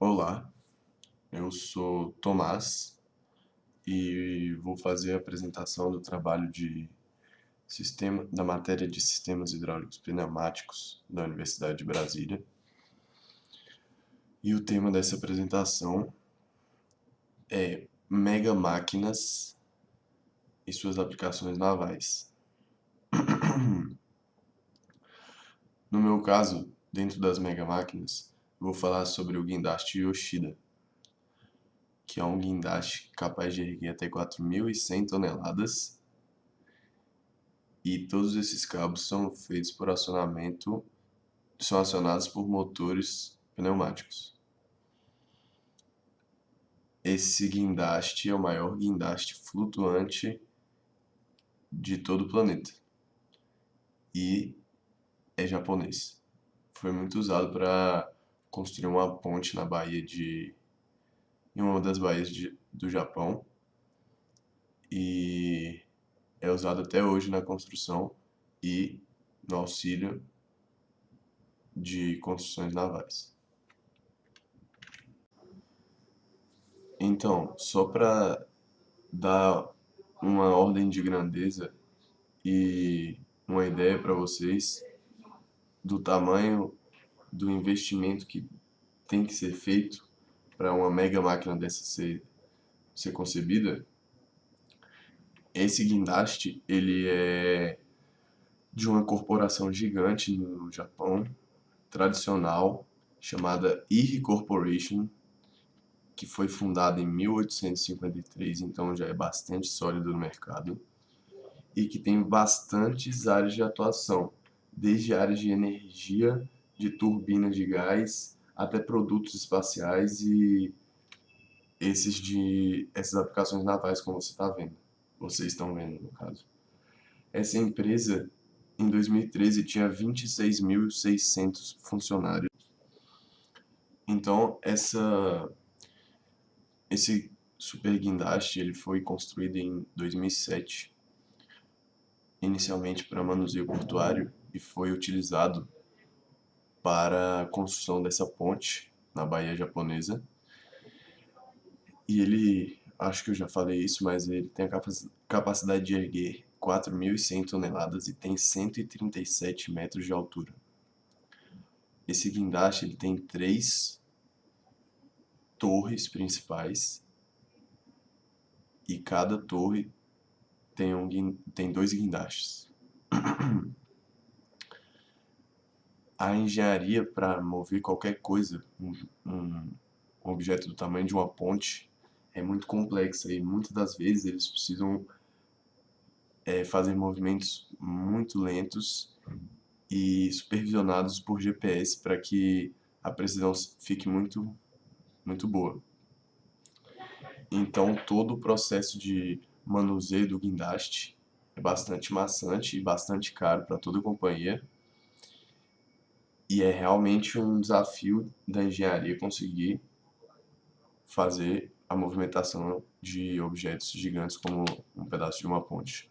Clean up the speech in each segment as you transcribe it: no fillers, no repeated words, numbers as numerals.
Olá, eu sou Tomás e vou fazer a apresentação do trabalho da matéria de Sistemas Hidráulicos Pneumáticos da Universidade de Brasília. E o tema dessa apresentação é Mega Máquinas e suas aplicações navais. No meu caso, dentro das mega máquinas, vou falar sobre o guindaste Yoshida, que é um guindaste capaz de erguer até 4.100 toneladas. E todos esses cabos são feitos por acionamento, são acionados por motores pneumáticos. Esse guindaste é o maior guindaste flutuante de todo o planeta e é japonês. Foi muito usado para construir uma ponte em uma das baías do Japão e é usado até hoje na construção e no auxílio de construções navais. Então, só para dar uma ordem de grandeza e uma ideia para vocês do tamanho do investimento que tem que ser feito para uma mega máquina dessa ser concebida, esse guindaste ele é de uma corporação gigante no Japão, tradicional, chamada IRI Corporation, que foi fundada em 1853, então já é bastante sólido no mercado, e que tem bastantes áreas de atuação, desde áreas de energia, de turbinas de gás, até produtos espaciais e essas aplicações navais, como vocês estão vendo no caso. Essa empresa, em 2013, tinha 26.600 funcionários. Então, esse super guindaste ele foi construído em 2007, inicialmente para manuseio portuário, e foi utilizado para a construção dessa ponte na Baía Japonesa. E ele, acho que eu já falei isso, mas ele tem a capacidade de erguer 4.100 toneladas e tem 137 metros de altura. Esse guindaste ele tem três torres principais e cada torre tem dois guindastes. A engenharia para mover qualquer coisa, um objeto do tamanho de uma ponte, é muito complexa e muitas das vezes eles precisam fazer movimentos muito lentos e supervisionados por GPS para que a precisão fique muito boa. Então todo o processo de manuseio do guindaste é bastante maçante e bastante caro para toda a companhia. E é realmente um desafio da engenharia conseguir fazer a movimentação de objetos gigantes como um pedaço de uma ponte.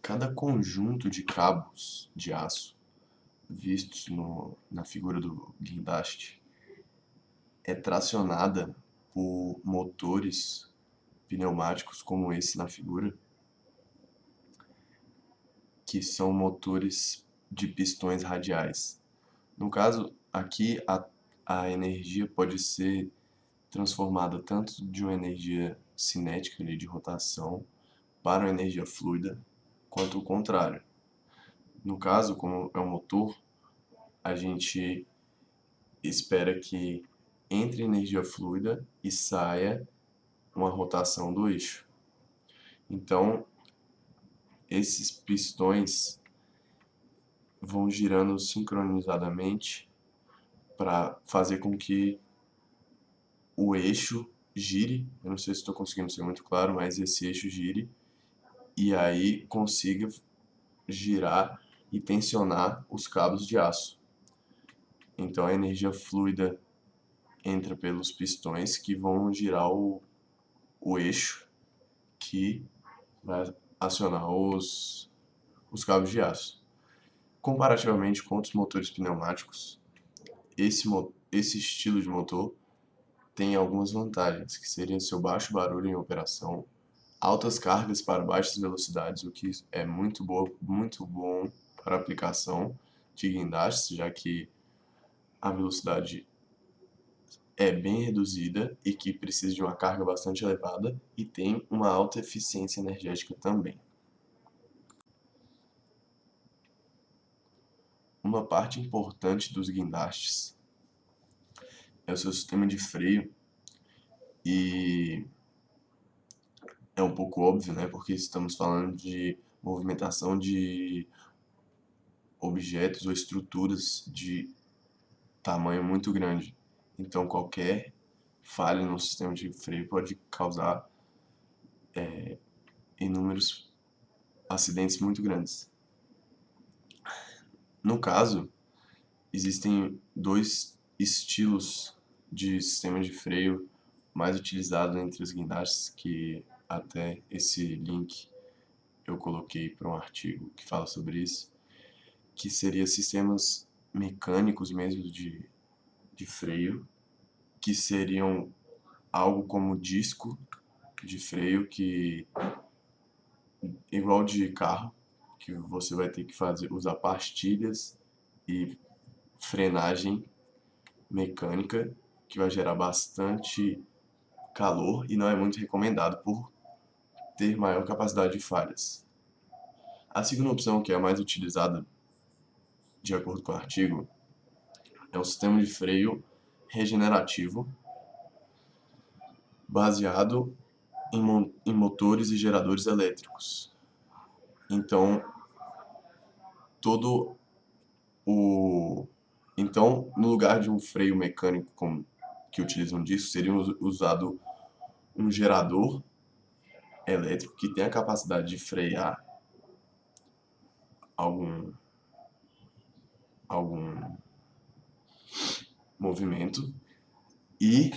Cada conjunto de cabos de aço vistos na figura do guindaste é tracionada por motores pneumáticos como esse na figura, que são motores de pistões radiais. No caso, aqui a energia pode ser transformada tanto de uma energia cinética ali, de rotação para uma energia fluida, quanto o contrário. No caso, como é um motor, a gente espera que entre energia fluida e saia uma rotação do eixo. Então, esses pistões vão girando sincronizadamente para fazer com que o eixo gire. Eu não sei se estou conseguindo ser muito claro, mas esse eixo gire e aí consiga girar e tensionar os cabos de aço. Então a energia fluida entra pelos pistões que vão girar o eixo que vai acionar os cabos de aço. Comparativamente com outros motores pneumáticos, esse estilo de motor tem algumas vantagens, que seria seu baixo barulho em operação, altas cargas para baixas velocidades, o que é muito bom para aplicação de guindastes, já que a velocidade é bem reduzida e que precisa de uma carga bastante elevada e tem uma alta eficiência energética também. Uma parte importante dos guindastes é o seu sistema de freio, e é um pouco óbvio, né, porque estamos falando de movimentação de objetos ou estruturas de tamanho muito grande. Então, qualquer falha no sistema de freio pode causar inúmeros acidentes muito grandes. No caso, existem dois estilos de sistema de freio mais utilizados entre os guindastes, que até esse link eu coloquei para um artigo que fala sobre isso, que seria sistemas mecânicos mesmo de freio, que seriam algo como disco de freio, que igual de carro, que você vai ter que usar pastilhas e frenagem mecânica, que vai gerar bastante calor e não é muito recomendado por ter maior capacidade de falhas. A segunda opção, que é a mais utilizada de acordo com o artigo, é um sistema de freio regenerativo baseado em motores e geradores elétricos. Então, no lugar de um freio mecânico que utiliza um disco, seria usado um gerador elétrico que tem a capacidade de frear algum movimento, e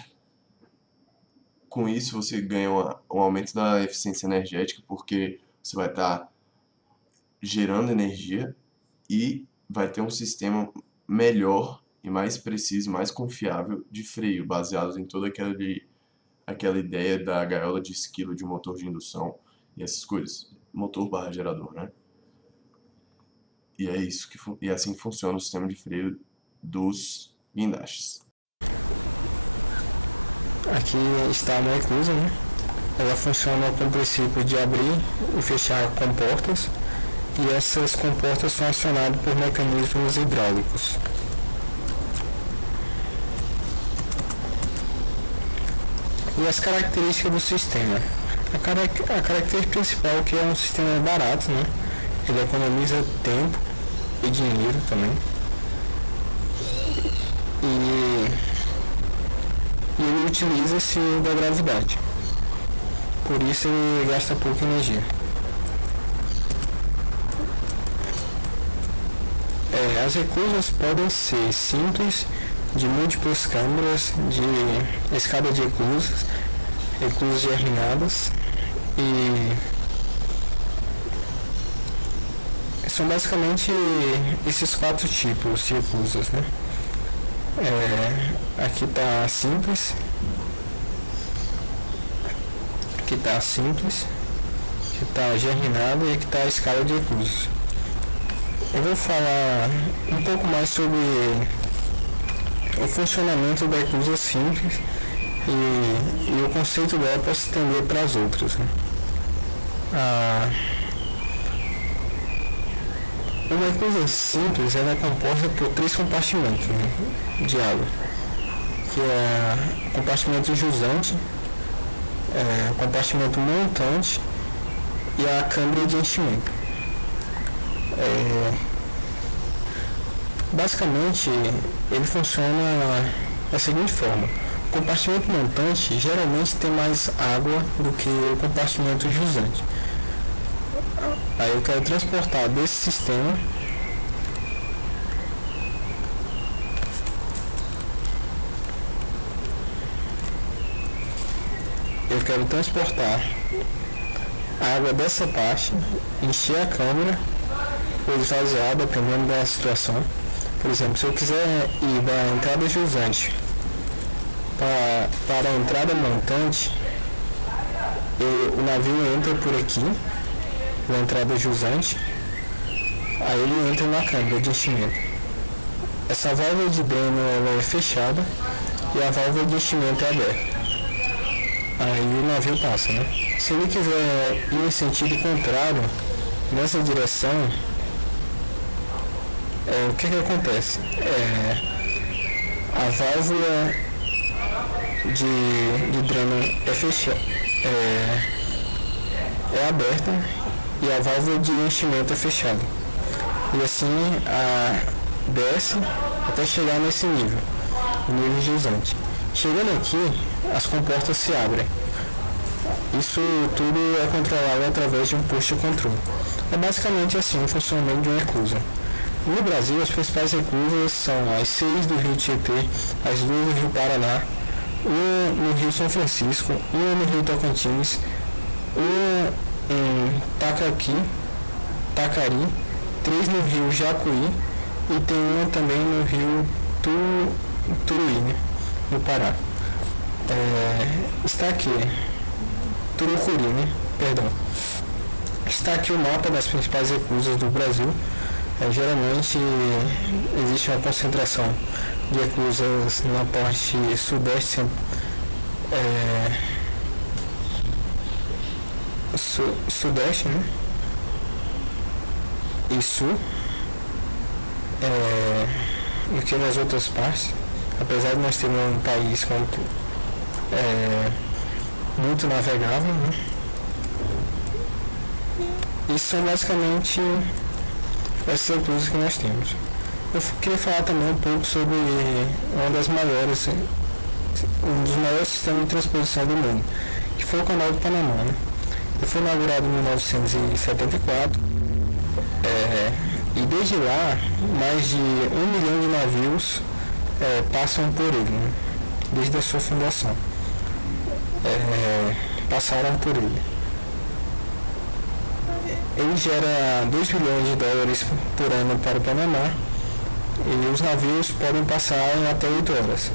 com isso você ganha um aumento da eficiência energética, porque você vai estar gerando energia e vai ter um sistema melhor e mais preciso, mais confiável de freio, baseado em toda aquela ideia da gaiola de esquilo de motor de indução e essas coisas, motor/gerador, né? E é isso e assim funciona o sistema de freio dos guindastes. Aqui está uma eclusa, né? Ela funciona com o princípio de abrir e fechar comportas, e essas comportas são acionadas por mecanismos hidráulicos. E as características do sistema. A característica principal é que é um sistema barato, né? Ele economiza tempo e dinheiro também. E ele utiliza-se da gravidade. Por isso ele gasta pouca energia. As eclusas podem ser simples, de múltiplas câmaras, de escada de eclusas germinadas, e são basicamente esses 4 tipos de eclusas, né? Aqui está simples, aqui está germinada e aqui está a escala de eclusas. Eu vou falar um pouco mais sobre o funcionamento da eclusa simples e o conceito dela para se estender para as outras, né? Uma eclusa simples ela é composta por 3 compartimentos, né, de água, que é o compartimento jusante, o compartimento montante e a câmara de enchimento. Basicamente, ele funciona da seguinte forma: o compartimento montante geralmente tem mais água do que o compartimento jusante. Aí eu quero transportar desse sistema a água dessa parte, encher a câmara ou esvaziar, dependendo da situação. Por exemplo, se eu quiser ir da entrada jusante para a entrada montante, o navio entra por aqui, na entrada jusante, aí ele entra na câmara de enchimento. Essa válvula de dreno ela é fechada e a válvula de enchimento é aberta. Aí o navio passa, né? Se ele quiser ir em sentido contrário, nessa direção, o que acontece? A válvula de dreno é fechada, é aberta e a válvula de enchimento é fechada. E assim desce até chegar nesse nível, o nível jusante. Chegando aqui, as comportas se abrem. Isso tudo é controlado através de um posto de controle. É basicamente assim o funcionamento de uma eclusa. No Brasil, as principais eclusas são as 6 do Rio Tietê, as 2 do Rio Paraná, uma no Rio São Francisco, uma no Rio Tocantins, uma em Tacari, 3 no Rio Jacuí e tem uma também no Rio Turuí, né, no Pará. Está aqui, Turucuri, né, perdão. Está aqui o mapa das principais eclusas do Brasil. Geralmente existe uma concentração de eclusas na parte sudeste, sudeste, né? E sul, do que nas outras partes, apesar de nós termos um país muito navegável, né? Isso são basicamente essas eclusas que nós temos. Eu queria falar também um pouco sobre um dos maiores sistemas de transposição do mundo, que foi o Canal do Panamá, né? Ele foi inaugurado em 1974 e desde lá mais de 1 milhão de navios passam por ele, né? Desde a sua fundação. Passaram por ele. Ele gera 2 bilhões de dólares por ano para o Panamá e os navios podem passar em até 8 horas.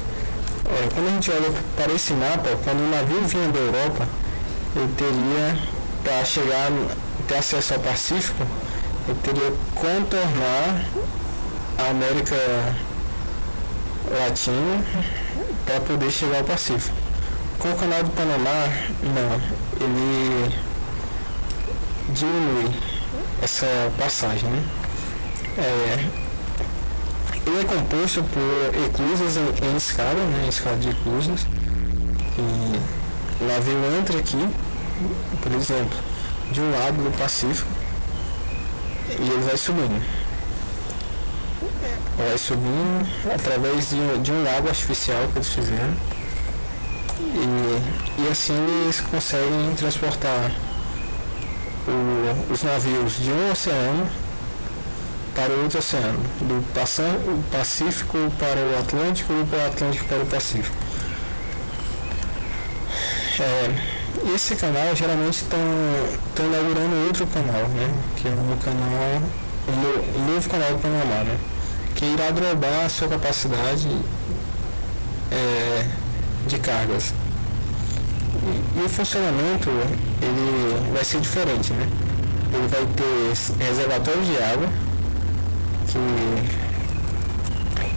Quando a gente olha para esse mapa, quando o navio vinha da Europa, ele teria, para ter acesso ao Pacífico, ele teria que contornar a América Latina para poder chegar ao Pacífico. Com o Canal do Panamá, não, ele diminui essa passagem, né? Ele é composto por eclusas em escada, né? Escada de eclusas. E o navio entra aqui, por exemplo, de um lado do Pacífico e ele vai subindo. Vai subindo através de um lago artificial que eles fizeram. E assim eles conseguem transportar os navios de um oceano para o outro oceano, do Pacífico para o Atlântico e do Atlântico para o Pacífico. E esse canal geralmente estão inaugurando outro canal, né, que é o novo canal do Panamá, né, que irá dobrar a sua capacidade de cargas. E o funcionamento ele vai ser diferente, né? Ele vai ter reservatório de água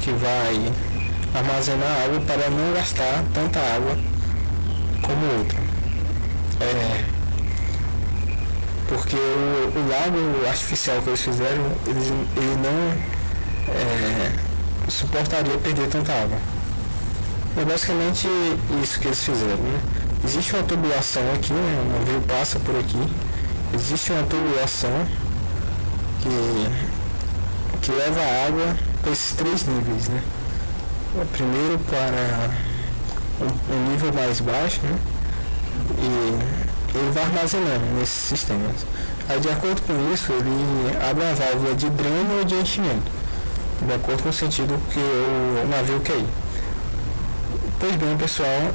que vai armazenar água para não gastar tanta água como outra. Porque o lago artificial que eles fizeram, ele não suportaria perder tanta água. É basicamente isso que eles fizeram, né? Existe uma tubulação aqui, né? O navio passa por aqui. Existe uma tubulação que leva a água para esses 3 níveis, né? Primeiro para um nível mais baixo, né? E ele vai armazenando nesses sistemas. Aí, de acordo com isso, ele abre uma válvula de dreno ou de enchimento, de acordo com o sentido que o navio quer ir. Pois bem, pessoal,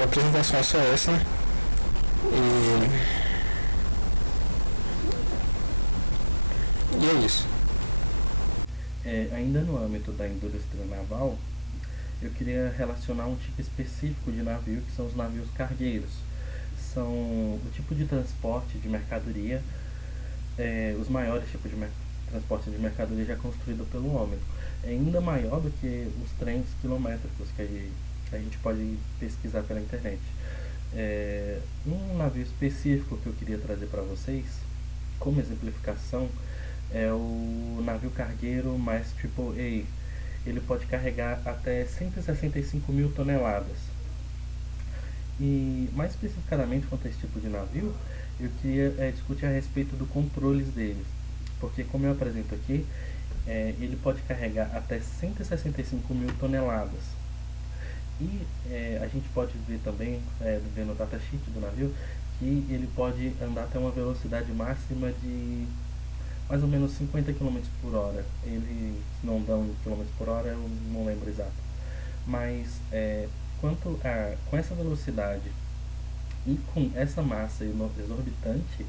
a apresentação é só essa. E é isso. ainda no âmbito da indústria naval, eu queria relacionar um tipo específico de navio, que são os navios cargueiros. São o tipo de transporte de mercadoria, os maiores tipos de transporte de mercadoria já construído pelo homem. É ainda maior do que os trens quilométricos que a gente pode pesquisar pela internet. Um navio específico que eu queria trazer para vocês, como exemplificação, é o navio cargueiro mais AAA. Ele pode carregar até 165 mil toneladas. E mais especificadamente quanto a esse tipo de navio, eu queria discutir a respeito do controles dele. Porque, como eu apresento aqui, ele pode carregar até 165 mil toneladas. E a gente pode ver também, vendo o datasheet do navio, que ele pode andar até uma velocidade máxima de mais ou menos 50 km por hora. Ele não dá em km por hora, eu não lembro exato. Mas com essa velocidade e com essa massa exorbitante,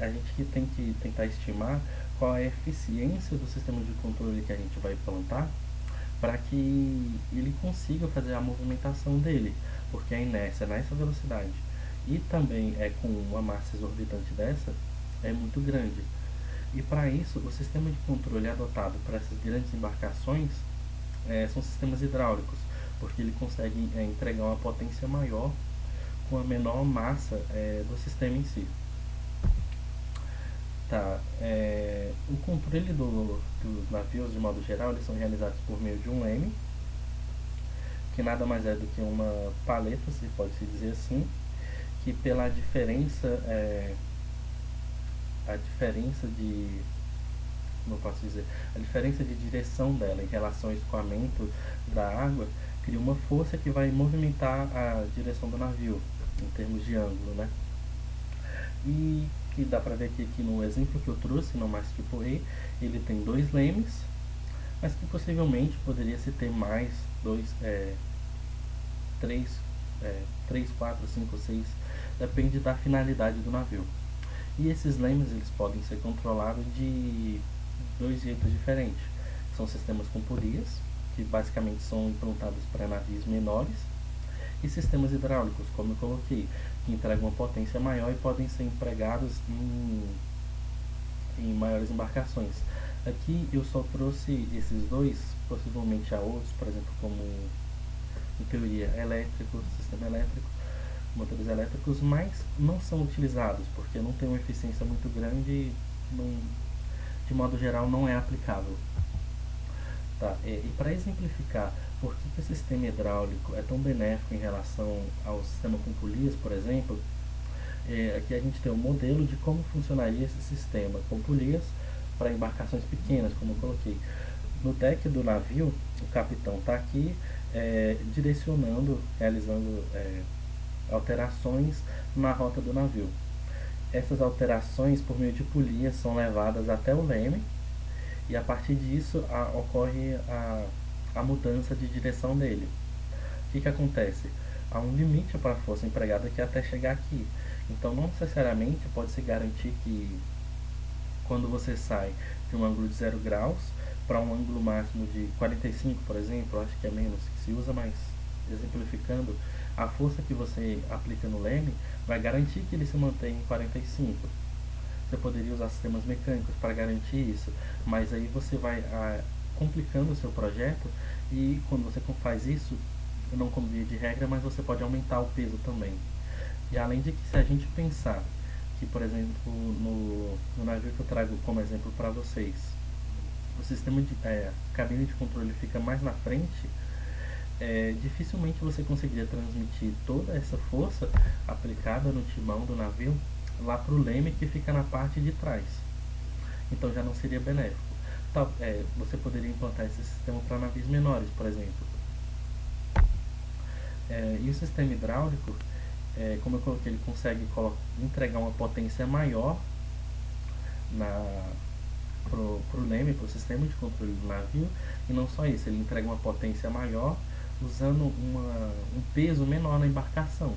a gente tem que tentar estimar qual é a eficiência do sistema de controle que a gente vai implantar para que ele consiga fazer a movimentação dele, porque a inércia nessa velocidade e também com uma massa exorbitante dessa é muito grande. E para isso, o sistema de controle adotado para essas grandes embarcações são sistemas hidráulicos, porque ele consegue entregar uma potência maior com a menor massa do sistema em si. Tá, o controle dos navios, de modo geral, eles são realizados por meio de um leme, que nada mais é do que uma paleta, se pode se dizer assim, que pela diferença, como eu posso dizer, a diferença de direção dela em relação ao escoamento da água, cria uma força que vai movimentar a direção do navio, em termos de ângulo, né? E que dá pra ver aqui no exemplo que eu trouxe, no Max AAA, ele tem dois lemes, mas que possivelmente poderia se ter mais três, quatro, cinco, seis, depende da finalidade do navio. E esses lemes eles podem ser controlados de dois jeitos diferentes. São sistemas com polias, que basicamente são implantados para navios menores, e sistemas hidráulicos, como eu coloquei, que entregam uma potência maior e podem ser empregados em maiores embarcações. Aqui eu só trouxe esses dois, possivelmente há outros, por exemplo, como em teoria elétrico, sistema elétrico, motores elétricos, mas não são utilizados porque não tem uma eficiência muito grande e de modo geral não é aplicável. Tá, e para exemplificar por que o sistema hidráulico é tão benéfico em relação ao sistema com polias, por exemplo, aqui a gente tem um modelo de como funcionaria esse sistema com polias para embarcações pequenas, como eu coloquei. No deck do navio, o capitão está aqui direcionando, realizando alterações na rota do navio. Essas alterações, por meio de polias, são levadas até o leme, e a partir disso ocorre a mudança de direção dele. O que acontece? Há um limite para a força empregada aqui até chegar aqui. Então não necessariamente pode se garantir que quando você sai de um ângulo de 0 graus para um ângulo máximo de 45, por exemplo, acho que é menos que se usa, mas exemplificando, a força que você aplica no leme vai garantir que ele se mantenha em 45. Você poderia usar sistemas mecânicos para garantir isso, mas aí você vai complicando o seu projeto, e quando você faz isso, não como via de regra, mas você pode aumentar o peso também. E além de que, se a gente pensar que, por exemplo, no navio que eu trago como exemplo para vocês, o sistema de cabine de controle fica mais na frente, dificilmente você conseguiria transmitir toda essa força aplicada no timão do navio lá para o leme, que fica na parte de trás. Então já não seria benéfico. Você poderia implantar esse sistema para navios menores, por exemplo. E o sistema hidráulico, como eu coloquei, ele consegue entregar uma potência maior para o leme, para o sistema de controle do navio, e não só isso, ele entrega uma potência maior usando um peso menor na embarcação,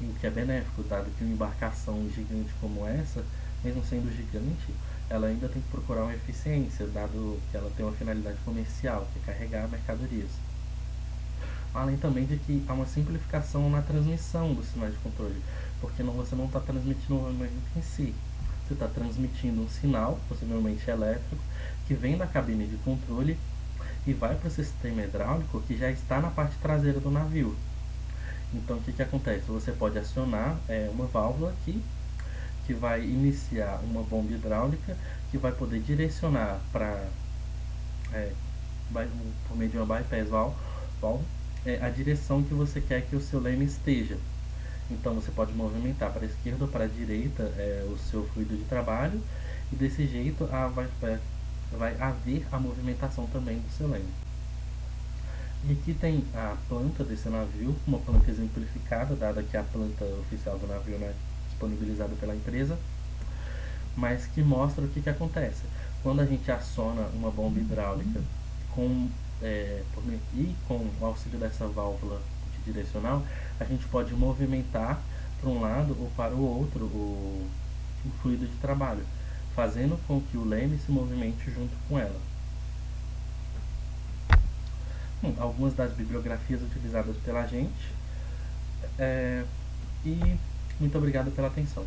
o que é benéfico, dado que uma embarcação gigante como essa, mesmo sendo gigante, ela ainda tem que procurar uma eficiência, dado que ela tem uma finalidade comercial, que é carregar mercadorias. Além também de que há uma simplificação na transmissão dos sinais de controle, porque você não está transmitindo o movimento em si, você está transmitindo um sinal, possivelmente elétrico, que vem da cabine de controle e vai para o sistema hidráulico que já está na parte traseira do navio. Então, o que acontece? Você pode acionar uma válvula aqui, que vai iniciar uma bomba hidráulica, que vai poder direcionar para, por meio de uma bypass valve, a direção que você quer que o seu leme esteja. Então, você pode movimentar para a esquerda ou para a direita o seu fluido de trabalho, e desse jeito vai haver a movimentação também do seu leme. E aqui tem a planta desse navio, uma planta exemplificada, dada que a planta oficial do navio não é disponibilizada pela empresa, mas que mostra o que acontece. Quando a gente aciona uma bomba hidráulica com o auxílio dessa válvula direcional, a gente pode movimentar para um lado ou para o outro o fluido de trabalho, fazendo com que o leme se movimente junto com ela. Algumas das bibliografias utilizadas pela gente, e muito obrigado pela atenção.